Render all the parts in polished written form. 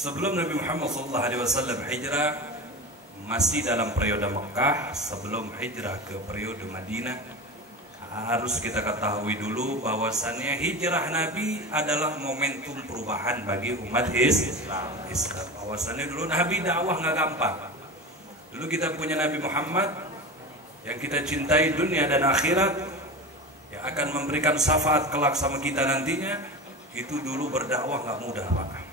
Sebelum Nabi Muhammad SAW hijrah, masih dalam periode Mekah, sebelum hijrah ke periode Madinah, harus kita ketahui dulu bahwasannya hijrah Nabi adalah momentum perubahan bagi umat Islam. Bahwasannya dulu Nabi dakwah nggak gampang. Dulu kita punya Nabi Muhammad yang kita cintai dunia dan akhirat, yang akan memberikan syafaat kelak sama kita nantinya. Itu dulu berdakwah nggak mudah, Pak.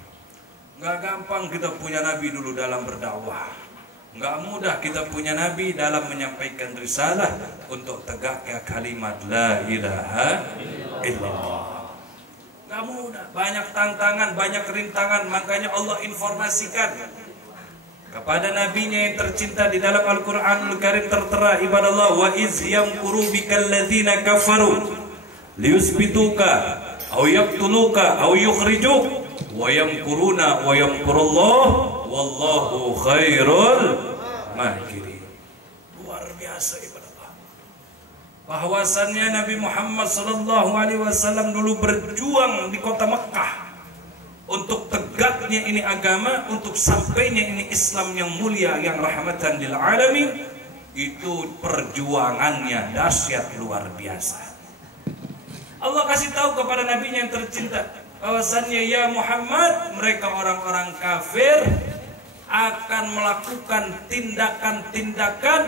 Nggak gampang kita punya Nabi dulu dalam berdakwah. Nggak mudah kita punya Nabi dalam menyampaikan risalah untuk tegaknya kalimat La ilaha illallah. Nggak mudah, banyak tantangan, banyak rintangan. Makanya Allah informasikan kepada nabinya yang tercinta di dalam Al-Quranul Karim tertera, ibadallah, wa iz yamkuru bikal ladzina kafaru liyusbituka aw yaqtuluka aw yukhrijuk wa yamkuruna wa yamkurullah wallahu khairul makirin. Luar biasa, ibadallah. Bahwasannya Nabi Muhammad SAW dulu berjuang di kota Mekah untuk tegaknya ini agama, untuk sampainya ini Islam yang mulia, yang rahmatan lil alamin. Itu perjuangannya dahsyat luar biasa. Allah kasih tahu kepada nabinya yang tercinta bahwasannya, ya Muhammad, mereka orang-orang kafir akan melakukan tindakan-tindakan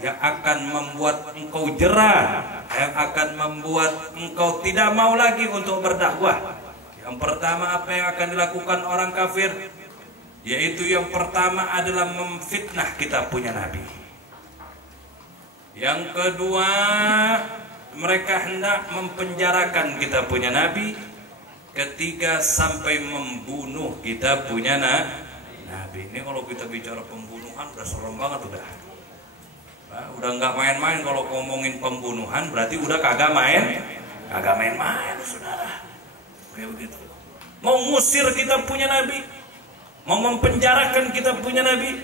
yang akan membuat engkau jerah, yang akan membuat engkau tidak mau lagi untuk berdakwah. Yang pertama, apa yang akan dilakukan orang kafir? Yaitu yang pertama adalah memfitnah kita punya Nabi. Yang kedua, mereka hendak mempenjarakan kita punya Nabi. Ketiga, sampai membunuh kita punya Nabi. Ini kalau kita bicara pembunuhan udah serem banget udah. Nah, udah nggak main-main kalau ngomongin pembunuhan, berarti udah kagak main-main, saudara. Kayak begitu. Mau ngusir kita punya Nabi, mau mempenjarakan kita punya Nabi,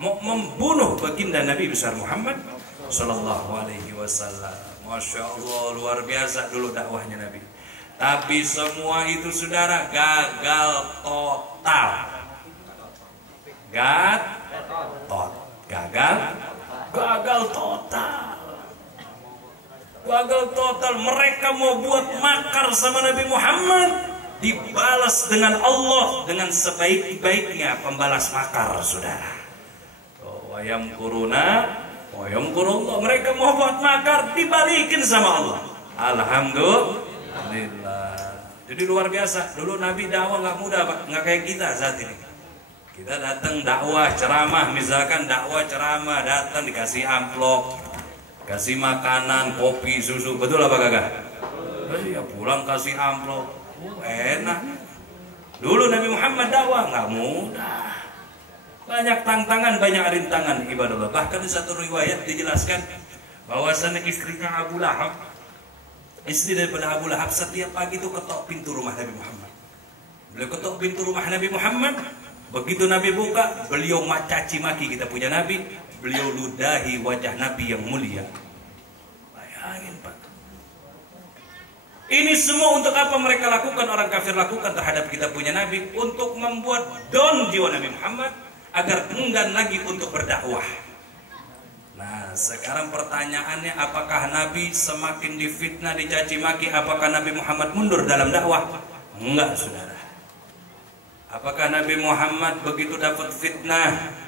mau membunuh baginda Nabi besar Muhammad Sallallahu Alaihi Wasallam. Masya Allah, luar biasa dulu dakwahnya Nabi. Tapi semua itu, saudara, gagal total. Gagal total. Mereka mau buat makar sama Nabi Muhammad, dibalas dengan Allah dengan sebaik-baiknya pembalas makar, saudara. Wa yamkuruna wa yamkurullah. Mereka mau buat makar, dibalikin sama Allah. Alhamdulillah. Jadi luar biasa. Dulu Nabi dakwah nggak mudah, Pak. Nggak kayak kita saat ini. Kita datang dakwah ceramah, misalkan dakwah ceramah, datang dikasih amplop, kasih makanan, kopi, susu, betul apa kagak? Ya pulang kasih amplop, enak. Dulu Nabi Muhammad dakwah nggak mudah, banyak tantangan, banyak rintangan, ibadallah. Bahkan di satu riwayat dijelaskan bahwasannya istrinya Abu Lahab, istri daripada Abu Lahab, setiap pagi itu ketok pintu rumah Nabi Muhammad. Beliau ketok pintu rumah Nabi Muhammad. Begitu Nabi buka, beliau macaci maki kita punya Nabi, beliau ludahi wajah Nabi yang mulia. Bayangin, Pak. Ini semua untuk apa mereka lakukan, orang kafir lakukan terhadap kita punya Nabi? Untuk membuat down jiwa Nabi Muhammad agar enggan lagi untuk berdakwah. Nah, sekarang pertanyaannya, apakah Nabi semakin difitnah, dicaci maki, apakah Nabi Muhammad mundur dalam dakwah? Enggak, saudara. Apakah Nabi Muhammad begitu dapat fitnah,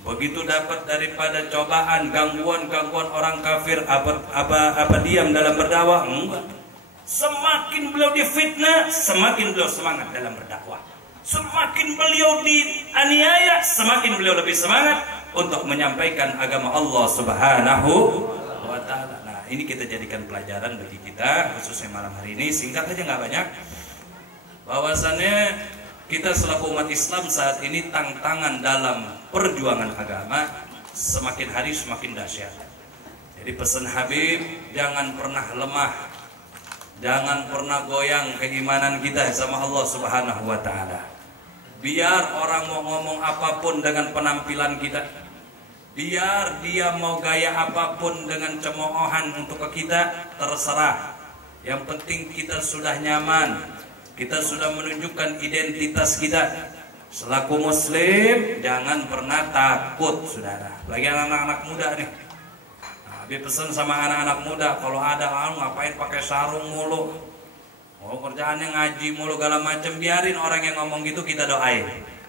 begitu dapat daripada cobaan, gangguan orang kafir, apa diam dalam berdakwah? Enggak. Semakin beliau difitnah, semakin beliau semangat dalam berdakwah. Semakin beliau dianiaya, semakin beliau lebih semangat untuk menyampaikan agama Allah Subhanahu wa Ta'ala. Nah, ini kita jadikan pelajaran bagi kita, khususnya malam hari ini. Singkat aja, nggak banyak. Bahwasannya kita selaku umat Islam saat ini, tantangan dalam perjuangan agama semakin hari semakin dahsyat. Jadi pesan Habib, jangan pernah lemah, jangan pernah goyang keimanan kita sama Allah Subhanahu wa Ta'ala. Biar orang mau ngomong apapun dengan penampilan kita, biar dia mau gaya apapun dengan cemoohan untuk kita, terserah. Yang penting kita sudah nyaman, kita sudah menunjukkan identitas kita, Selaku muslim jangan pernah takut, saudara. Lagi anak-anak muda nih. Habis pesan sama anak-anak muda, kalau ada ngapain pakai sarung mulu? Oh, kerjaannya ngaji mulu segala macam, biarin orang yang ngomong gitu kita doain.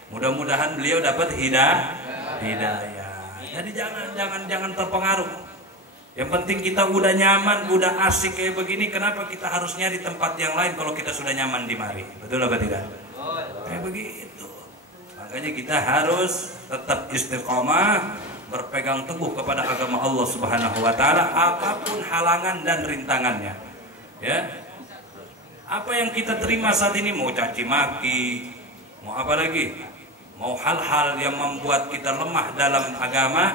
Mudah-mudahan beliau dapat hidayah. Jadi jangan terpengaruh. Yang penting kita udah nyaman, udah asik kayak begini, kenapa kita harus nyari tempat yang lain kalau kita sudah nyaman di mari? Betul apa tidak? Kayak begitu. Makanya kita harus tetap istiqomah, berpegang teguh kepada agama Allah Subhanahu wa taala apapun halangan dan rintangannya. Ya. Apa yang kita terima saat ini, mau caci maki, mau apa lagi? Mau hal-hal yang membuat kita lemah dalam agama,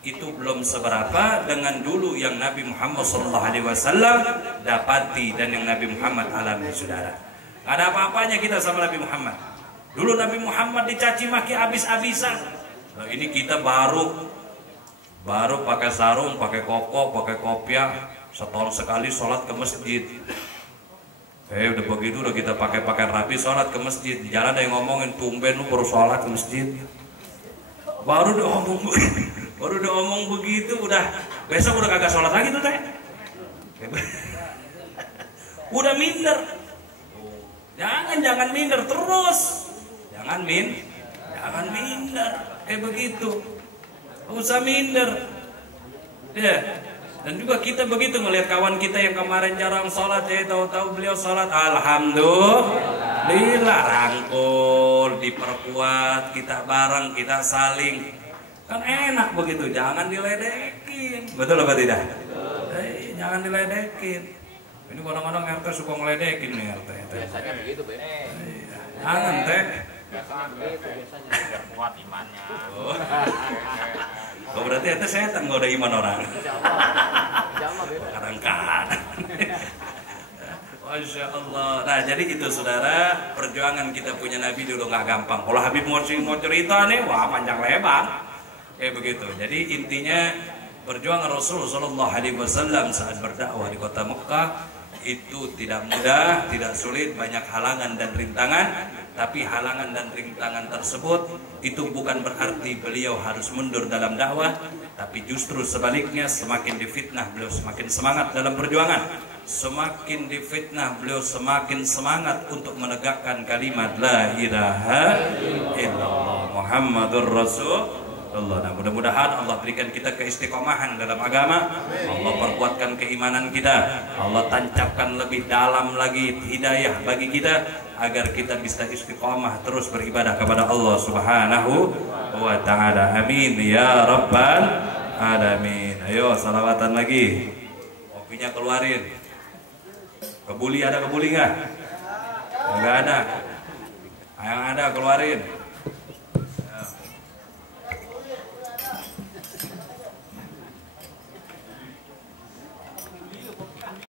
itu belum seberapa dengan dulu yang Nabi Muhammad SAW dapati dan yang Nabi Muhammad alami, saudara. Gak ada apa-apanya kita sama Nabi Muhammad. Dulu Nabi Muhammad dicaci maki habis-habisan. Nah, ini kita baru pakai sarung, pakai koko, pakai kopiah, setahun sekali sholat ke masjid. Udah begitu udah kita pakai rapi sholat ke masjid. Di jalan ada yang ngomongin, tumben lu baru sholat ke masjid. Baru udah omong begitu, udah besok udah kagak sholat lagi tuh teh. Udah minder. Jangan minder terus. Jangan minder. Kayak begitu. Gak usah minder. Ya. Dan juga kita begitu melihat kawan kita yang kemarin jarang sholat, ya tahu-tahu beliau sholat, alhamdulillah, rangkul, diperkuat, kita bareng, kita saling, kan enak begitu. Jangan diledekin, betul apa tidak? Jangan diledekin. Ini kadang-kadang RT suka ngeledekin nih RT. Biasanya begitu, Be. Jangan teh. Biasanya begitu, biar kuat imannya. Oh, berarti itu setan nggak ada iman orang. Kadang-kadang. Masya Allah. Nah, jadi itu saudara, perjuangan kita punya Nabi dulu nggak gampang. Kalau Habib mau cerita nih, wah panjang lebar. Kayak begitu. Jadi intinya perjuangan Rasulullah Shallallahu Alaihi Wasallam saat berdakwah di kota Mekah itu tidak mudah, tidak sulit, banyak halangan dan rintangan. Tapi halangan dan rintangan tersebut itu bukan berarti beliau harus mundur dalam dakwah, tapi justru sebaliknya, semakin difitnah beliau semakin semangat dalam perjuangan. Semakin difitnah beliau semakin semangat untuk menegakkan kalimat la ilaha illallah Muhammadur Rasulullah. Nah, mudah-mudahan Allah berikan kita keistiqomahan dalam agama. Allah perkuatkan keimanan kita. Allah tancapkan lebih dalam lagi hidayah bagi kita agar kita bisa istiqomah terus beribadah kepada Allah Subhanahu wa taala. Amin ya rabbal alamin. Ayo salawatan lagi. Kopinya keluarin. Kebuli, ada kebuli nggak? Enggak ada. Yang ada keluarin.